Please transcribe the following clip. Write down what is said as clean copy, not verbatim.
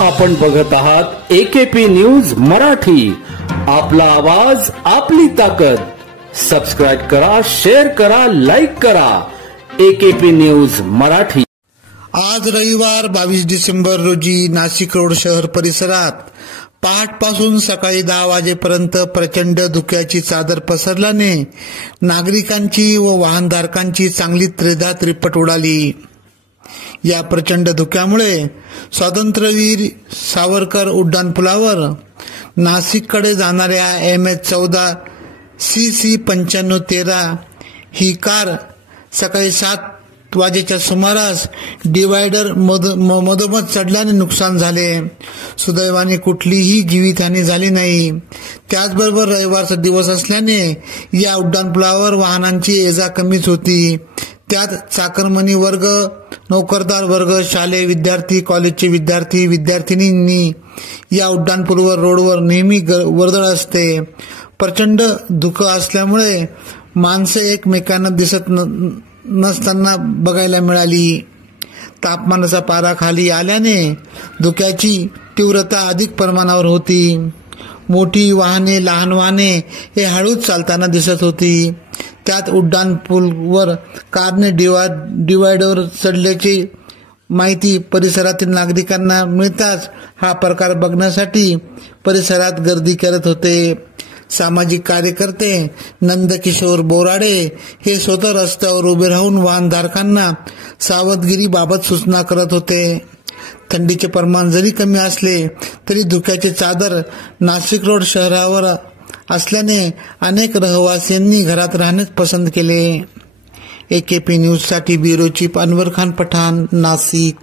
आपण बघत आहात एकेपी न्यूज मराठी. आपला आवाज आपली ताकद. सबस्क्राइब करा, शेअर करा, लाईक करा. AKP news Marathi. आज रविवार 22 डिसेंबर रोजी नाशिक रोड शहर परिसरात पहाटपासून सकाळी 10 वाजेपर्यंत प्रचंड धुक्याची चादर पसरल्याने नागरिकांची व वाहनधारकांची चांगली त्रेधा त्रिपट उडाली. या प्रचंड धुक्यामुळे स्वातंत्र्यवीर सावरकर उड्डाणपुलावर नाशिककडे जाणाऱ्या MS-14 CC 9513 ही कार सकाळी 7 वाजेच्या सुमारास डिवायडर मधोमध चढल्याने नुकसान झाले. सुदैवाने कुठलीही जीवितहानी झाली नाही. त्याचबरोबर रविवारचा दिवस असल्याने या उड्डाणपुलावर वाहनांची ये-जा कमीच होती. त्यात चाकरमनी वर्ग, नोकरदार वर्ग, शालेय विद्यार्थी, कॉलेजचे विद्यार्थी, विद्यार्थिनींनी या उड्डाणपूल रोडवर नेहमी वर्दळ असते. प्रचंड धुकं असल्यामुळे माणसं एकमेकांना दिसत नसताना बघायला मिळाली. तापमानाचा पारा खाली आल्याने धुक्याची तीव्रता अधिक प्रमाणावर होती. मोठी वाहने, लहान वाहने हे हळूच चालताना दिसत होती. त्यात उड्डाणपूलवर कारने डिवायडर चढल्याची माहिती परिसरातील नागरिकांना मिळताच हा प्रकार बघण्यासाठी परिसरात गर्दी करत होते. सामाजिक कार्यकर्ते नंदकिशोर बोराडे हे स्वतः रस्त्यावर उभे राहून वाहनधारकांना सावधगिरीबाबत सूचना करत होते. थंडीचे प्रमाण जरी कमी असले तरी धुक्याचे चादर नाशिक रोड शहरावर असल्याने अनेक रहिवासींनी घरात राहणेच पसंत केले. एकेपी न्यूज साठी ब्युरो चीफ अनवर खान पठाण, नाशिक.